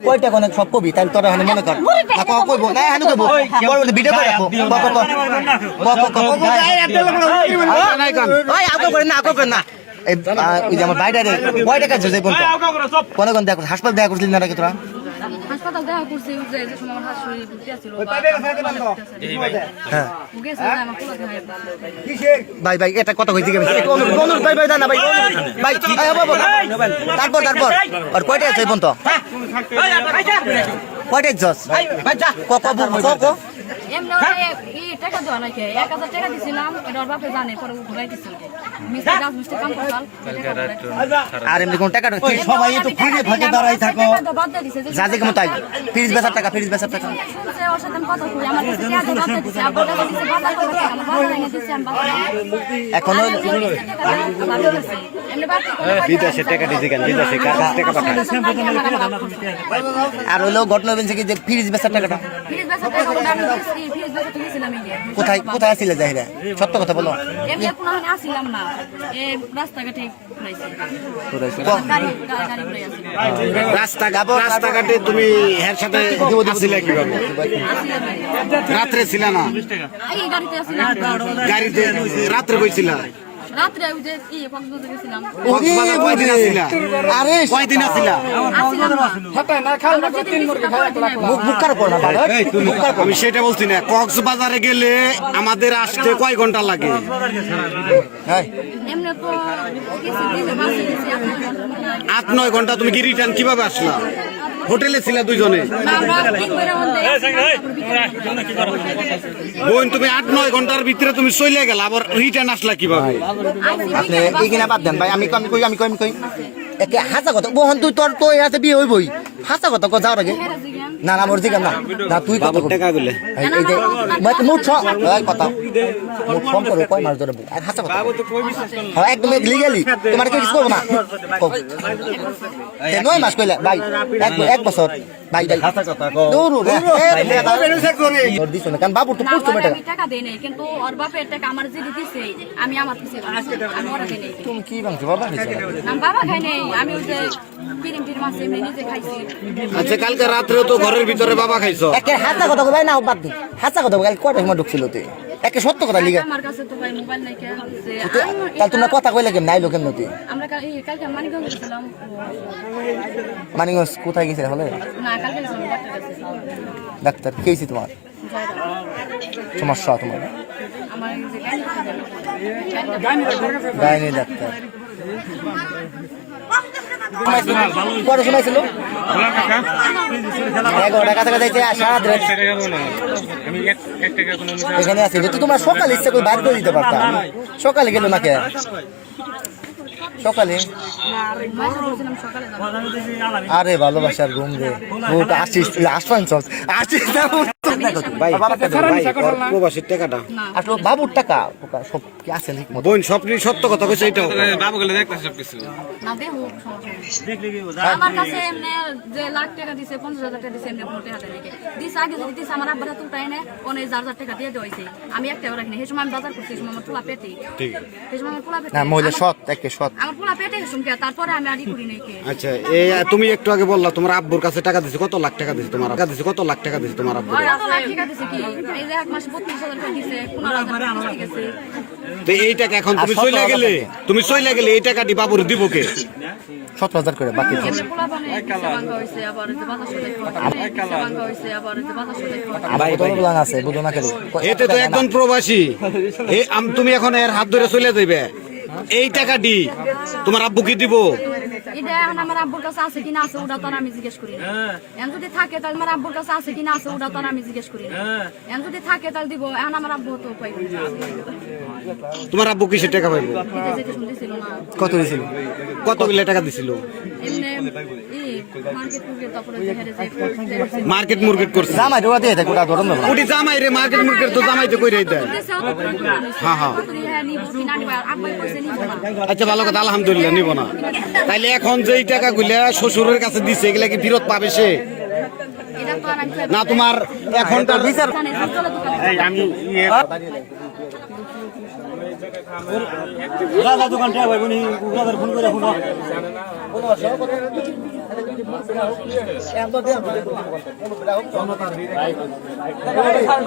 কয়টা কোন সব কবি তাই তোরা হানে মনে কর কইব না হানে কইব বড় ভিডিও করে রাখবো ওই আগো করে না আগো করে না এই ওই যে আমার বাইরে কয় টাকা যাচ্ছে কোন কোন দেখ হাসপাতাল দেখা করছিস না নাকি তোরা হাসপাতাল দেখা করছি যে যে সময় আমার হাসুরি ভর্তি আছিল হ্যাঁ ভাই ভাই এটা কত কইছি আমি অনুর ভাই ভাই না ভাই ভাই তারপর আর কয়টা আছে বন্ধ কয়টা জস ভাই যা ক এমনি এই টাকা দেওয়া নাকি 1000 টাকা দিছিলাম এটা ওর বাপে জানে পরে ঘুরাই দিছিল মিস্ত্রি কাম করতাম আর এমনি কোন টাকা সবাই একটু ফাঁকে ফাঁকে দাঁড়াই থাকো যাতে কেমন তাই ফ্রিজ বেচার টাকা ওর সাথে কথা কই আমার কাছে টাকা বাদ দিছে আবার টাকা দিছে বাজার করে আমার বাজার এনে দিছে আমি এখন এমনি বাদ বিদেশে টাকা দিছে কেন বিদেশে কার কাছে টাকা পাঠায় আর হলো ঘটনা হয়েছে কি যে ফ্রিজ বেচার টাকাটা ফ্রিজ বেচা টাকা আমি ফ্রিজ বেচা তো গেছিলাম ইন্ডিয়া কোথায় আসছিলে জাহিরা সত্য কথা বলো এমনি কোনো আসিলাম না এই রাস্তাঘাটে ঘুরাইছি রাস্তাঘাটে তুমি এর সাথে আসছিলে কিভাবে রাত্রে ছিল না এই গাড়িতে আসিলাম গাড়িতে রাত্রে কইছিলা রাত্রে ওই যে কি কক্সবাজার গেছিলাম কক্সবাজার কয়দিন আছিলা আরে কয়দিন আছিলা আমি সেটা বলছি না কক্সবাজারে গেলে আমাদের আসতে কয় ঘন্টা লাগে এমনি তো গেছি দিনে বাসে গেছি 8-9 ঘন্টা তুমি কি রিটার্ন কিভাবে আসলা হোটেলে ছিলা দুইজনে বোন তুমি 8-9 ঘন্টার ভিতরে তুমি চলে গেল আবার রিটার্ন আসলা কিভাবে আপনি এইখানে বাদ দেন ভাই আমি কই একে হাসা কথা বহন তুই তোর তো আছে বিয়ে হইবই হাসা কথা কো যাওয়ার আগে না না মোর জিগাম না তুই কত টাকা গুলে এই যে মুঠ কথা মুঠ ফোন করে কয় মাস ধরে আর হাসা কথা হ্যাঁ একদম লিগ্যালি তোমার কি করব না এ 9 মাস কইলা ভাই এক বছর ভাই হাসা কথা কো দূর দিছ না কারণ বাবু তো পুরো আমি টাকা দেই নাই কিন্তু ওর বাপের টাকা আমার যে দিতেছে আমি আমার কিছু আমি ওরা দেই নাই তুমি কি বাংছো বাবা দিছ না বাবা খাই নাই আমি ওই যে পিরিম মাছ এমনি নিজে খাইছি আচ্ছা কালকে রাত্রে তো ঘরের ভিতরে বাবা খাইছো একে হাসা কথা কই ভাই না বাদ দি হাসা কথা কাল কয়টা সময় ঢুকছিল তুই একে সত্য কথা লিগা আমার কাছে তো ভাই মোবাইল নাই কে কাল তুমি কথা কইলা কেন নাইলো কেন তুই আমরা কালকে মানিকগঞ্জ গেছিলাম মানিকগঞ্জ কোথায় গেছিলে হলে না কালকে গেছিলাম ডাক্তার কেছি তোমার সমস্যা তোমার আমার যে গাইনি ডাক্তার কত সময় ছিল 11 টাকা থেকে যাইতে সারা এখানে আছে যদি তোমরা সকালে ইচ্ছা করে বাইর করে দিতে পারতাম সকালে গেল না কে সকালে আরে ভালোবাসার ঘুম রে আসিস প্রবাসীর টাকাটা আসলে বাবুর টাকা সব কি আছে বোন সব সত্য কথা কইছে এটাও বাবু গেলে দেখতে সবকিছু না দেখো আমার কাছে এমনি যে লাখ টাকা দিছে 50,000 টাকা দিছে এমনি কোনো টাকা দেয় দিছে আগে যদি দিছে আমার আব্বারা তুলতাই না কোনে 4,000 টাকা দিয়ে দেইছে আমি একটা রাখি না সেই সময় আমি বাজার করছি সময় আমার পোলা পেটে ঠিক সেই সময় আমার পোলা পেটে না মহিলা সৎ একে সৎ আমার পোলা পেটে শুনকে তারপরে আমি আদি করি নাই কে আচ্ছা এই তুমি একটু আগে বললা তোমার আব্বুর কাছে টাকা দিছে কত লাখ টাকা দিছে তোমার টাকা দিছে কত লাখ টাকা দিছে তোমার আব্বু কত লাখ টাকা দিছে কি এই যে এক মাসে 32,000 টাকা দিছে 15,000 টাকা দিছে তো এই টাকা এখন তুমি চলে গেলে এই টাকাটি বাবুর দিব কে 17,000 করে বাকি এমনি পোলা বানে কিসে ভাঙা হইছে আবার যে বাজার সাথে কিসে ভাঙা হইছে আবার যে বাজার সাথে ভাই কত প্ল্যান আছে বুঝো না কেন এতে তো একজন প্রবাসী তুমি এখন এর হাত ধরে চলে যাইবে এই টাকাটি তোমার আব্বু কি দিব এটা এখন আমার আব্বুর কাছে আছে কিনা আছে ওটা তো আমি জিজ্ঞেস করি না এখন যদি থাকে তাহলে আমার আব্বুর কাছে আছে কিনা আছে ওটা তো আমি জিজ্ঞেস করি না এখন যদি থাকে তাহলে দিব এখন আমার আব্বু তো পাইবে তোমার আব্বু কিসের টাকা পাইবো যেতে শুনতেছিল না কত দিছিল কতগুলো টাকা দিছিল মার্কেট মুরগেট করছে জামাই ওরা দিয়ে থাকে ওটা ধরন না ওটি জামাই রে মার্কেট মুরগেট তো জামাইতে কই রাইতে হ্যাঁ হ্যাঁ আচ্ছা ভালো কথা আলহামদুলিল্লাহ নিব না তাইলে এখন যেই টাকাগুলা শ্বশুরের কাছে দিছে এগুলা কি ফেরত পাবে সে না তোমার এখন তার বিচার আমি দোকান ফোন করে 1500 কত